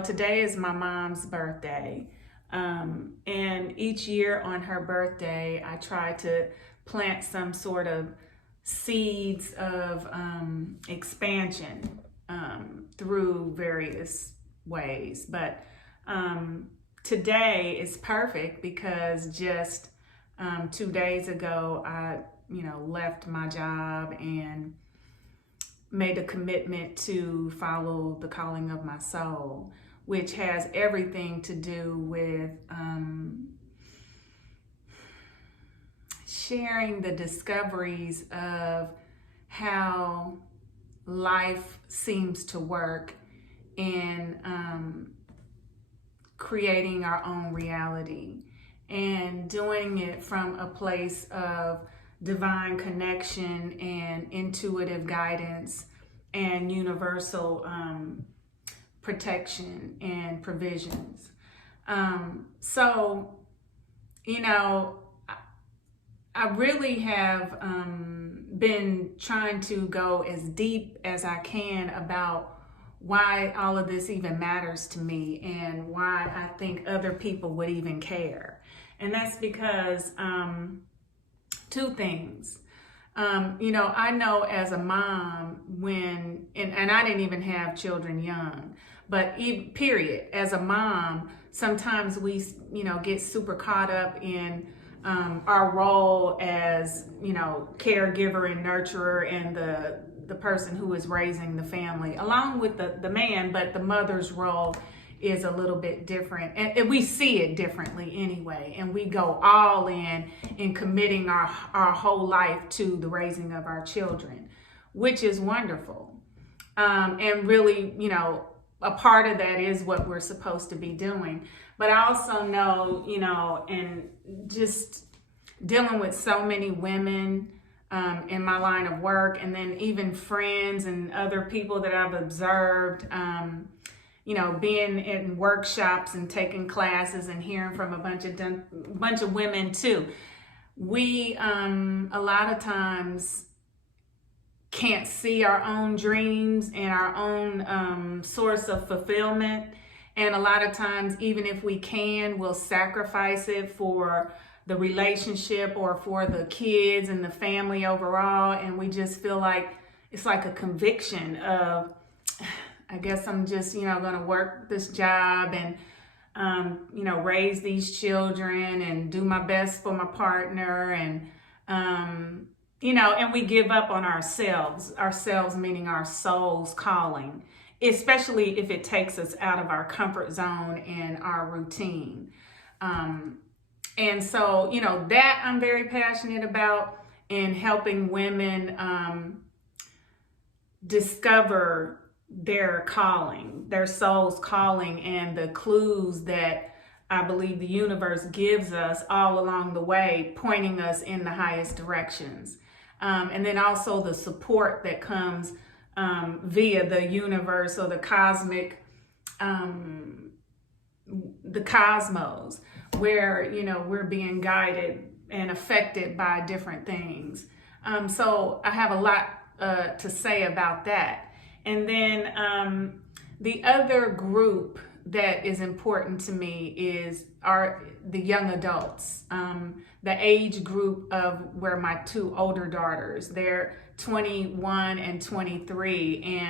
Today is my mom's birthday. And each year on her birthday, I try to plant some sort of seeds of expansion through various ways. But today is perfect because just 2 days ago, I left my job and made a commitment to follow the calling of my soul, which has everything to do with sharing the discoveries of how life seems to work in creating our own reality and doing it from a place of divine connection and intuitive guidance and universal protection and provisions. I really have been trying to go as deep as I can about why all of this even matters to me and why I think other people would even care. And that's because two things. I know as a mom and I didn't even have children young, but period, as a mom, sometimes we, get super caught up in our role as, caregiver and nurturer and the person who is raising the family along with the man, but the mother's role is a little bit different, and we see it differently anyway, and we go all in committing our whole life to the raising of our children, which is wonderful, and really, a part of that is what we're supposed to be doing. But I also know, and just dealing with so many women in my line of work, and then even friends and other people that I've observed, being in workshops and taking classes and hearing from a bunch of women too. We a lot of times can't see our own dreams and our own source of fulfillment. And a lot of times, even if we can, we'll sacrifice it for the relationship or for the kids and the family overall. And we just feel like it's like a conviction of, I guess I'm just, going to work this job and, raise these children and do my best for my partner. And, and we give up on ourselves meaning our soul's calling, especially if it takes us out of our comfort zone and our routine. And so, that I'm very passionate about, in helping women discover their calling, their soul's calling, and the clues that I believe the universe gives us all along the way, pointing us in the highest directions. And then also the support that comes via the universe or the cosmic, the cosmos, where, we're being guided and affected by different things. So I have a lot to say about that. And then the other group that is important to me is the young adults, the age group of where my two older daughters, they're 21 and 23,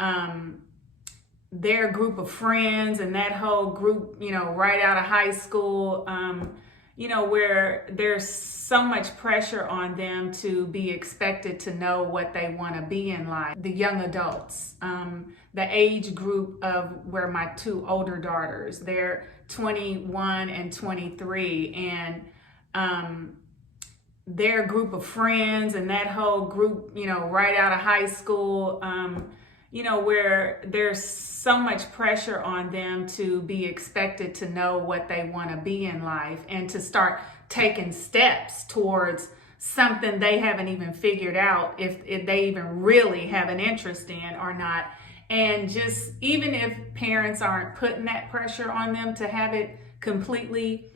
and their group of friends and that whole group, right out of high school, where there's so much pressure on them to be expected to know what they want to be in life. The young adults, the age group of where my two older daughters, they're 21 and 23, and their group of friends and that whole group, right out of high school, where there's so much pressure on them to be expected to know what they want to be in life and to start taking steps towards something they haven't even figured out if they even really have an interest in or not. And just even if parents aren't putting that pressure on them to have it completely,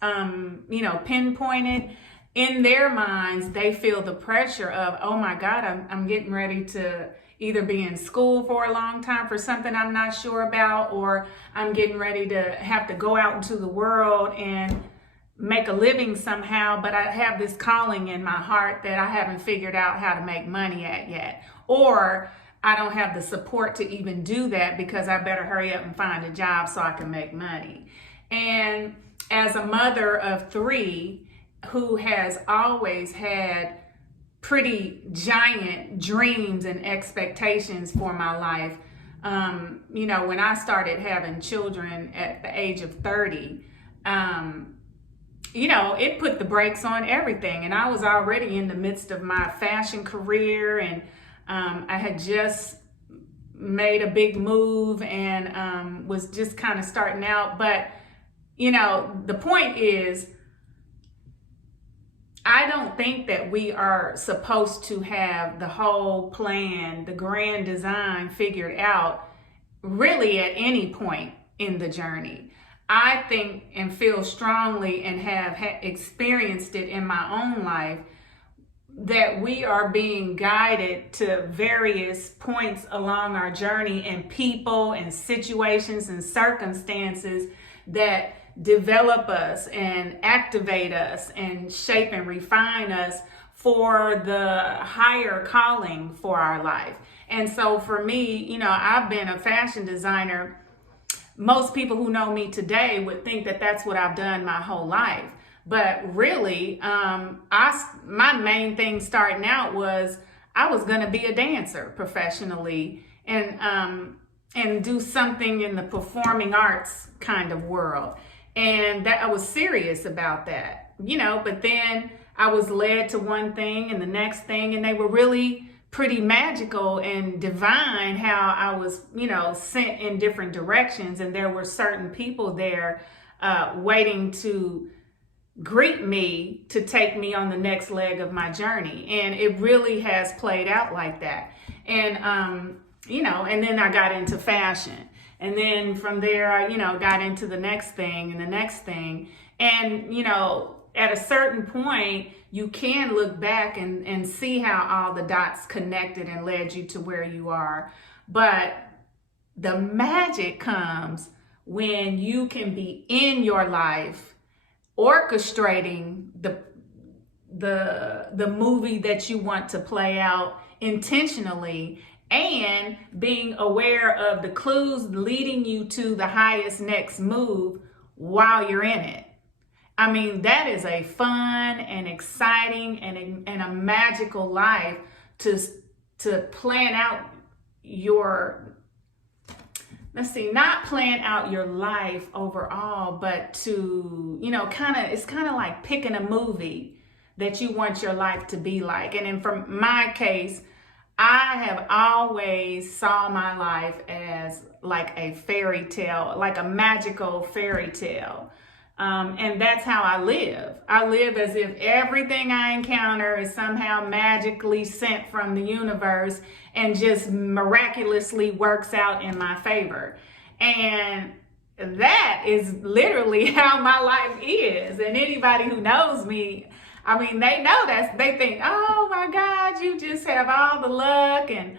pinpointed, in their minds, they feel the pressure of, oh my God, I'm getting ready to, either be in school for a long time for something I'm not sure about, or I'm getting ready to have to go out into the world and make a living somehow, but I have this calling in my heart that I haven't figured out how to make money at yet. Or I don't have the support to even do that because I better hurry up and find a job so I can make money. And as a mother of 3 who has always had pretty giant dreams and expectations for my life, when I started having children at the age of 30, it put the brakes on everything. And I was already in the midst of my fashion career, and I had just made a big move and was just kind of starting out. But, the point is, I don't think that we are supposed to have the whole plan, the grand design figured out really at any point in the journey. I think and feel strongly and have experienced it in my own life that we are being guided to various points along our journey, and people and situations and circumstances that develop us and activate us and shape and refine us for the higher calling for our life. And so for me, I've been a fashion designer. Most people who know me today would think that that's what I've done my whole life. But really, my main thing starting out was I was going to be a dancer professionally and do something in the performing arts kind of world. And that I was serious about that, but then I was led to one thing and the next thing, and they were really pretty magical and divine how I was, sent in different directions. And there were certain people there waiting to greet me to take me on the next leg of my journey. And it really has played out like that. And, and then I got into fashion. And then from there, I, got into the next thing and the next thing. And, at a certain point, you can look back and see how all the dots connected and led you to where you are. But the magic comes when you can be in your life, orchestrating the movie that you want to play out intentionally, and being aware of the clues leading you to the highest next move while you're in it. I mean, that is a fun and exciting and a magical life to plan out your, not plan out your life overall, but to, it's kind of like picking a movie that you want your life to be like. And then from my case, I have always saw my life as like a fairy tale, like a magical fairy tale. And that's how I live. I live as if everything I encounter is somehow magically sent from the universe and just miraculously works out in my favor. And that is literally how my life is. And anybody who knows me, I mean, they know that. They think, oh my God, you just have all the luck and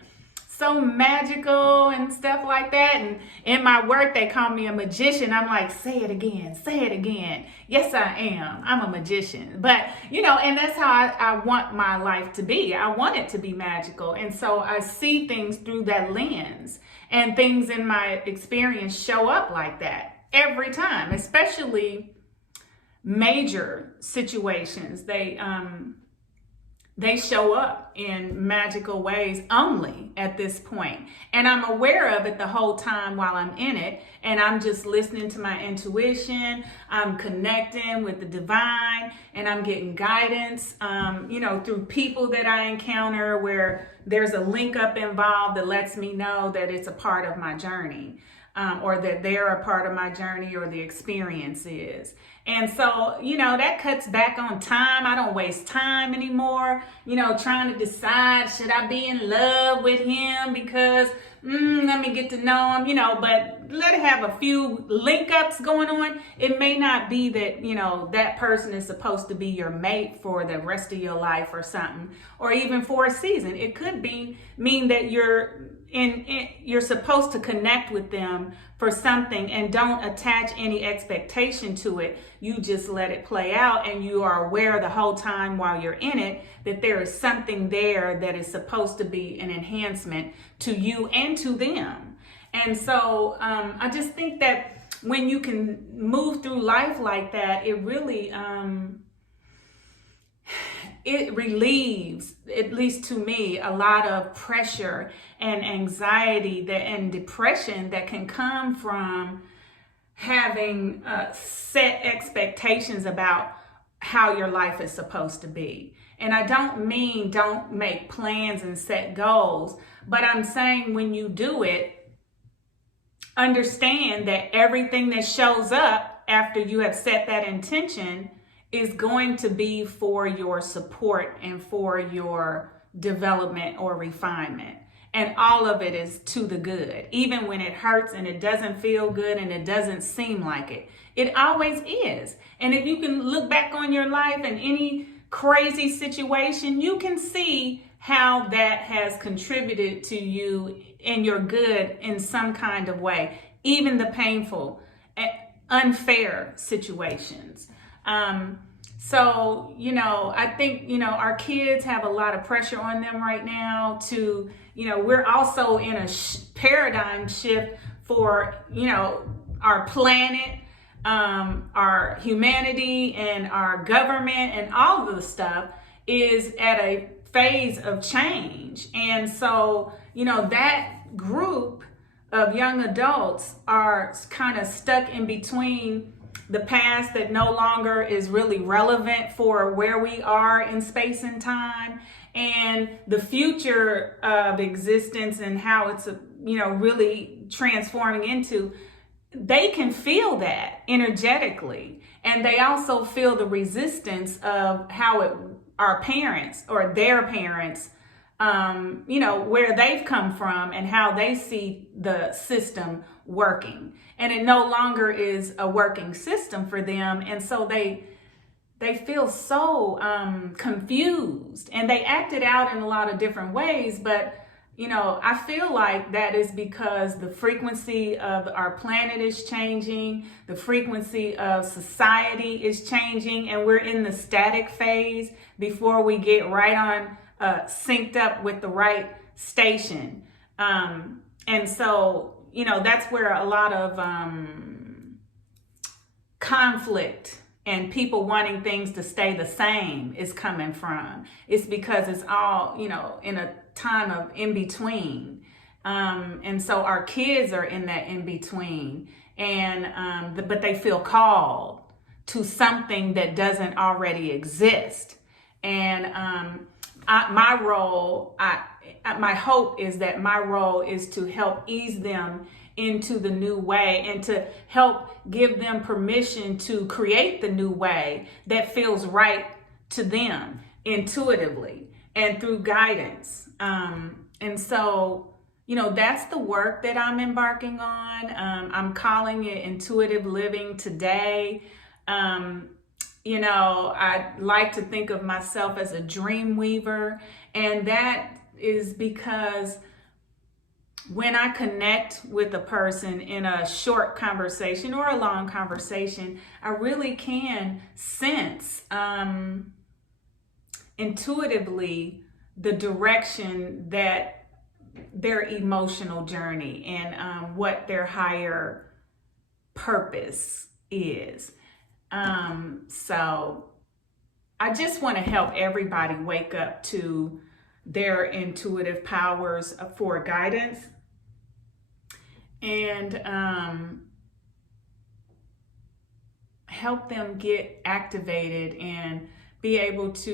so magical and stuff like that. And in my work, they call me a magician. I'm like, say it again, say it again. Yes, I am. I'm a magician. But, and that's how I want my life to be. I want it to be magical. And so I see things through that lens, and things in my experience show up like that every time, especially major situations. They show up in magical ways only at this point. And I'm aware of it the whole time while I'm in it. And I'm just listening to my intuition. I'm connecting with the divine, and I'm getting guidance, through people that I encounter where there's a link up involved that lets me know that it's a part of my journey. Or that they're a part of my journey, or the experience is. And so, that cuts back on time. I don't waste time anymore, trying to decide, should I be in love with him because, let me get to know him, but let it have a few link ups going on. It may not be that, that person is supposed to be your mate for the rest of your life or something, or even for a season. It could mean that you're supposed to connect with them for something, and don't attach any expectation to it. You just let it play out, and you are aware the whole time while you're in it that there is something there that is supposed to be an enhancement to you and to them. And so I just think that when you can move through life like that, it really it relieves, at least to me, a lot of pressure and anxiety and depression that can come from having set expectations about how your life is supposed to be. And I don't mean don't make plans and set goals, but I'm saying when you do it, understand that everything that shows up after you have set that intention is going to be for your support and for your development or refinement. And all of it is to the good. Even when it hurts and it doesn't feel good and it doesn't seem like it. It always is. And if you can look back on your life and any crazy situation, you can see how that has contributed to you and your good in some kind of way. Even the painful, unfair situations. So, I think, our kids have a lot of pressure on them right now to, we're also in a paradigm shift for, our planet, our humanity and our government, and all of the stuff is at a phase of change. And so, that group of young adults are kind of stuck in between the past that no longer is really relevant for where we are in space and time, and the future of existence and how it's, really transforming into. They can feel that energetically, and they also feel the resistance of how our parents or their parents, where they've come from and how they see the system working. And it no longer is a working system for them. And so they feel so confused, and they act it out in a lot of different ways. But, I feel like that is because the frequency of our planet is changing. The frequency of society is changing, and we're in the static phase before we get right on synced up with the right station. And so, that's where a lot of conflict and people wanting things to stay the same is coming from. It's because it's all, in a time of in between. And so our kids are in that in between, and but they feel called to something that doesn't already exist. And my hope is that my role is to help ease them into the new way and to help give them permission to create the new way that feels right to them intuitively and through guidance. And so, that's the work that I'm embarking on. I'm calling it intuitive living today. I like to think of myself as a dreamweaver, and that is because when I connect with a person in a short conversation or a long conversation, I really can sense intuitively the direction that their emotional journey and what their higher purpose is. So I just want to help everybody wake up to their intuitive powers for guidance, and help them get activated and be able to